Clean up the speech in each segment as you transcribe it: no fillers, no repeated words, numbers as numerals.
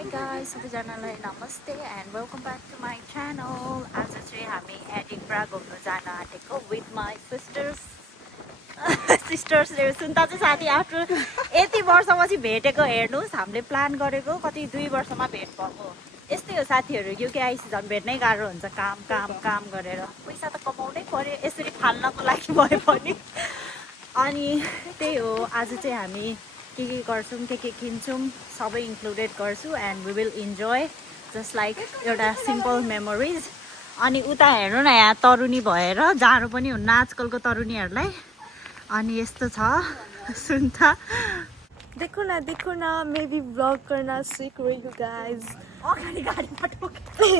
Hi guys, सबैजनालाई नमस्ते and welcome back to my channel. आज चाहिँ हामी एडिनब्रा घुम्न जान आँटेको with my sisters. Sisters रे सुन्दा चाहिँ साथी आफ्टर यति वर्षपछि भेटेको हेर्नुस् हामीले प्लान गरेको कति 2 वर्षमा भेट भएको. यस्तै हो साथीहरु युके आइसी झन् भेट्नै गाह्रो हुन्छ काम काम काम गरेर. पैसा त कमाउनै पर्यो यसरी फाल्नको लागि भए पनि. अनि त्यही हो आज चाहिँ हामी के गर्छौं के किन्छौं सबै इन्क्लुडेड गर्छु and we will enjoy just like एउटा सिम्पल मेमोरिज. अनि उता हेर्नु न यहाँ तरुनी भएर जाडो पनि हुन्न आजकलको तरुनीहरूलाई. अनि यस्तो छ सुन्ता देखो ना मैं भी व्लॉग करना सीख रही हूँ गाइस. अगाडि गाडीमा ठोके.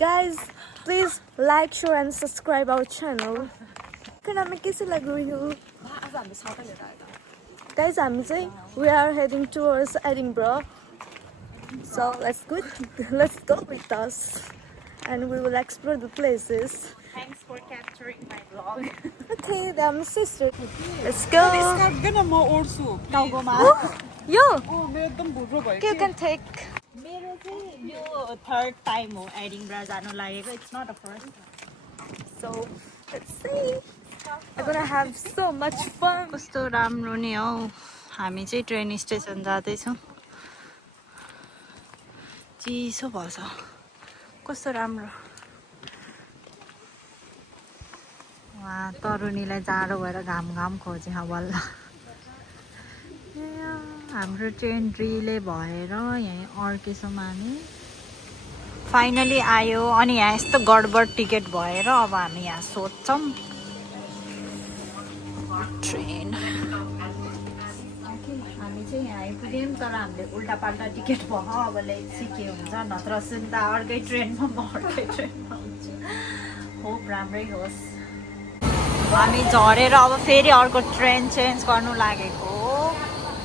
Guys please like share and subscribe our channel. देखो ना मैं कैसे लग रही हूँ. आज हामी छाता लिएर आएका. Guys, we are heading towards Edinburgh. So let's go with us, and we will explore the places. Thanks for capturing my vlog. Okay, I'm sister. Let's go. टाउकोमा Yo, You can take. मेरो चाहिँ यो third time हो Edinburgh जानु लागेको. It's not a first. So let's see. I'm gonna have so much fun. कस्तो राम्रो नि हौ. हामी चाहिँ ट्रेन स्टेसन जाँदैछौँ. चिसो भएछ कस्तो राम्रो. वहाँ तरुनीलाई जाडो भएर घाम खोजे बल्ल. हाम्रो ट्रेन डिले भएर यहाँ अर्केछौँ हामी. फाइनली आयो. अनि यहाँ यस्तो गडबड टिकट भएर अब हामी यहाँ सोध्छौँ ट्रेन. हामी चाहिँ यहाँ आइपुग्यौँ तर हामीले उल्टा पाल्टा टिकट भयो. अब लेट्सी के हुन्छ नत्र सुन्दा अर्कै ट्रेनमा म अर्कै ट्रेनमा हुन्छु. होप राम्रै होस्. हामी झरेर अब फेरि अर्को ट्रेन चेन्ज गर्नु लागेको.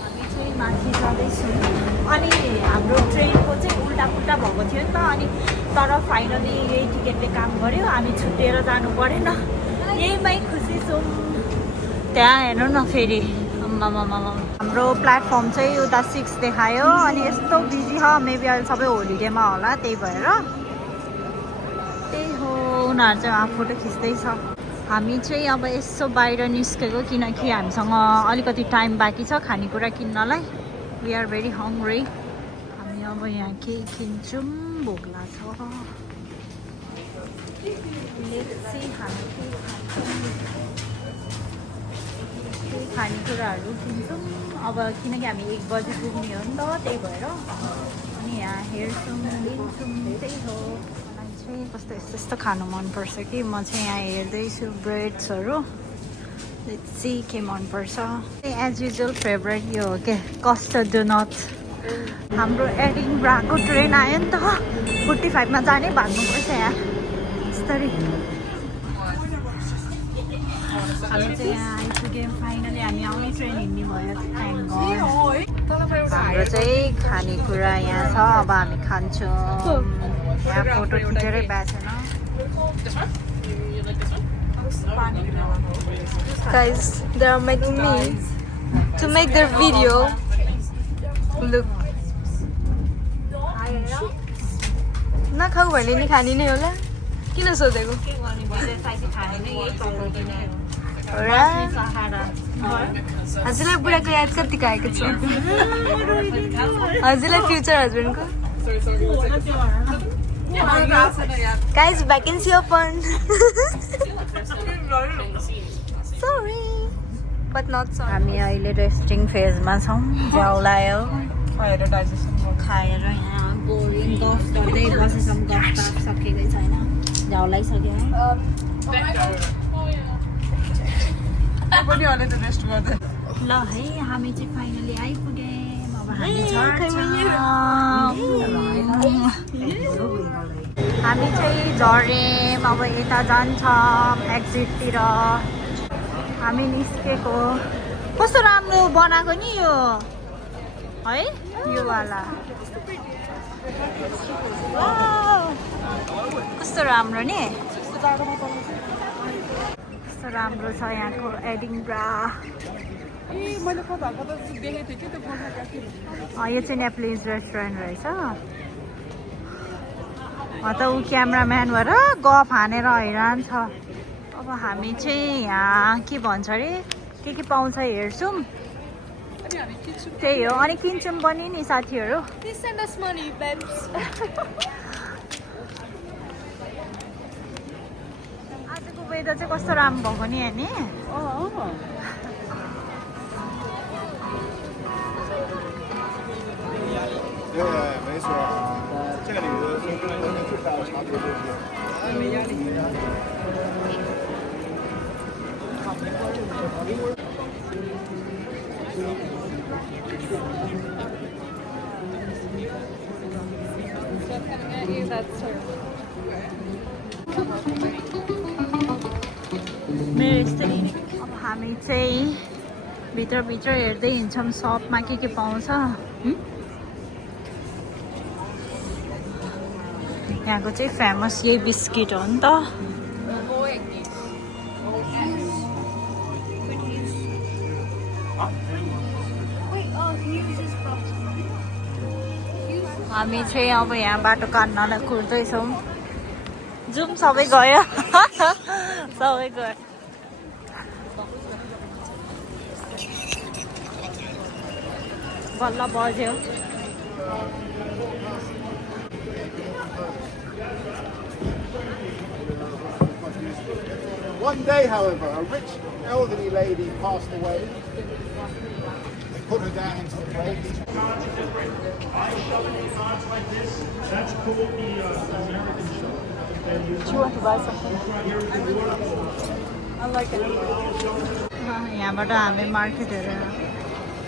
हामी चाहिँ माथि जाँदैछौँ. अनि हाम्रो ट्रेनको चाहिँ उल्टा पुल्टा भएको थियो नि त. अनि तर फाइनली यही टिकटले काम गर्यो. हामी छुट्टिएर जानु परेन. यहीमै खुसी छौँ. त्यहाँ हेर्नु न फेरि हाम्रो प्लेटफर्म चाहिँ उता 6 देखायो. अनि यस्तो बिजी छ. मेबी अहिले सबै होलिडेमा होला त्यही भएर. त्यही हो उनीहरू चाहिँ वहाँ फोटो खिच्दैछ. हामी चाहिँ अब यसो बाहिर निस्केको किनकि हामीसँग अलिकति टाइम बाँकी छ खानेकुरा किन्नलाई. We are very hungry. हामी अब यहाँ के किन्छौँ भोक लाग्छ. खानेकुराहरू किन्छौँ अब किनकि हामी 1 बजी पुग्ने हो नि त त्यही भएर. अनि यहाँ हेर्छौँ लिन्छौँ. त्यही हो. मलाई चाहिँ कस्तो यस्तो खानु मनपर्छ कि म चाहिँ यहाँ हेर्दैछु ब्रेड्सहरू. लेट्सी के मनपर्छ. एज युजुअल फेभरेट यो हो के कस्टर्ड डोनट्स. हाम्रो एडिनब्राको ट्रेन आयो नि त 45 मा जाने भाग्नुपर्छ यहाँ यस्तरी. हामी चाहिँ यहाँ आइपुग्यौँ फाइनली. हामी आउने ट्रेन हिँड्ने भयो. Thank God. हाम्रो चाहिँ खानेकुरा यहाँ छ. अब हामी खान्छौँ. यहाँ फोटो खिचेरै बाँचेन. Guys, they are making me to make their video. Look. नखाऊ भने नि खाने नै होला. किन सोधेको? हजुरलाई बुढाको याद कतिको आएको छ? हजुरलाई फ्युचर हस्बेन्डको? Guys, vacancy open. Sorry, but not sorry. हामी अहिले रेस्टिङ फेजमा छौँ. जाउलायो खाएर यहाँ बोरिङ गफ गर्दै बसेछौँ. गफ सकेकै छैन. जाउलाई सक्यो है. ल है हामी चाहिँ फाइनली आइपुग्यौँ. अब हामी झर्यौँ. अब यता जान्छौँ एक्जिटतिर. हामी निस्केको. कस्तो राम्रो बनाएको नि यो है यो वाला. कस्तो राम्रो नि. कस्तो राम्रो छ यहाँको एडिनब्रा. मैले कता कता देखेको थिएँ कि त्यो फोटो क्याप्चर। यो चाहिँ नेप्लिज रेस्टुरेन्ट रहेछ। त ऊ क्यामराम्यान भएर गफ हानेर हैरान छ। अब हामी चाहिँ यहाँ के भन्छ अरे के पाउँछ हेर्छौँ। अनि हामी किन्छु। त्यही हो, अनि किन्छौँ पनि नि साथीहरू। Please send us money, babes. आजको वेदर चाहिँ कस्तो राम्रो भएको नि हेर्ने।对，没错。这里的最大的差别就是。मेरो यस्तै। अब हामी चाहिँ भित्र हेर्दै हिँड्छौँ सपमा के पाउँछ। यहाँको चाहिँ फेमस यही बिस्किट हो नि त। हामी चाहिँ अब यहाँ बाटो काट्नलाई कुर्दैछौँ। जाउँ सबै गयो। सबै गयो। बल्ल बज्यो। One day, however, a rich elderly lady passed away. They put her down into the grave. That's called the American show. Do you want to buy something? I like it. यहाँबाट हामी मार्केटहरू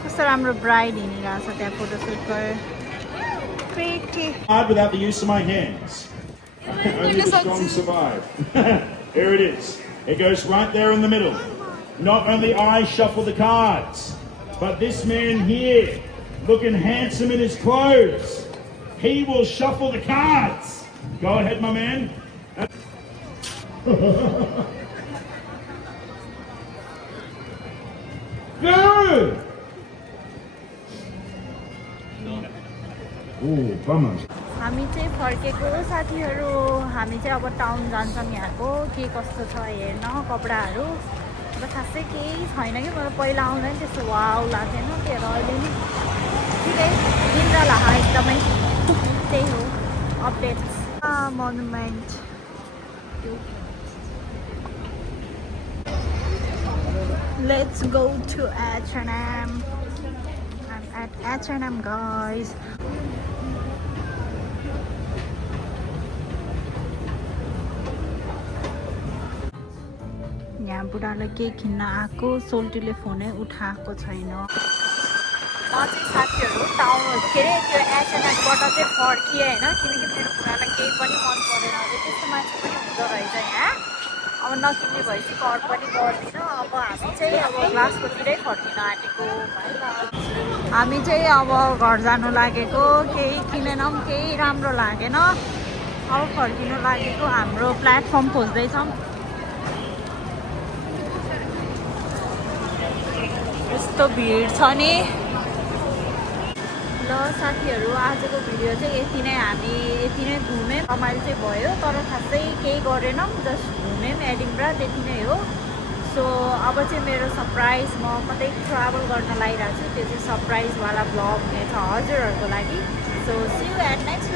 कस्तो राम्रो ब्राइड हिँडिरहेको छ त्यहाँ photoshoot गरेर। Hard without the use of my hands. Only the strong survive. Here it is. It goes right there in the middle. Not only I shuffle the cards, but this man here, looking handsome in his clothes, he will shuffle the cards. Go ahead, my man. Good. Oh, bummer. हामी चाहिँ फर्केको साथीहरू। हामी चाहिँ अब town जान्छौँ यहाँको के कस्तो छ हेर्न कपडाहरू। अब खासै केही छैन कि मलाई पहिला आउँदा नि त्यस्तो वाउ लाग्थेन, त्यही अहिले नि ठिकै निन्द्रा लाग एकदमै। त्यही हो updates. Monument let's go to H&M. I'm at H&M guys. यहाँ बुढालाई केही किन्न आएको, सोल्टीले फोनै उठाएको छैन। म चाहिँ साथीहरू टाउन के अरे त्यो H&Mबाट चाहिँ फर्किएँ होइन, किनकि मेरो बुढालाई केही पनि मन परेन। अझै त्यस्तो मान्छे पनि हुँदो रहेछ यहाँ। अब नकिन्ने भएपछि कर पनि गर्दिनँ। अब हामी चाहिँ अब ग्लासकोतिरै फर्किन आँटेको। हामी चाहिँ अब घर जानु लागेको, केही किनेनौँ, केही राम्रो लागेन। अब फर्किनु लागेको, हाम्रो प्लेटफर्म खोज्दैछौँ। यस्तो भिड छ नि। ल साथीहरू आजको भिडियो चाहिँ यति नै। हामी यति नै घुम्यौँ, रमाइलो चाहिँ भयो तर खासै केही गरेनौँ, जस्ट घुम्यौँ एडिनब्रा, त्यति नै हो। सो अब चाहिँ मेरो सरप्राइज, म कतै ट्राभल गर्न लागिरहेको छु, त्यो चाहिँ सरप्राइजवाला भ्लग हुनेछ हजुरहरूको लागि। So see you at next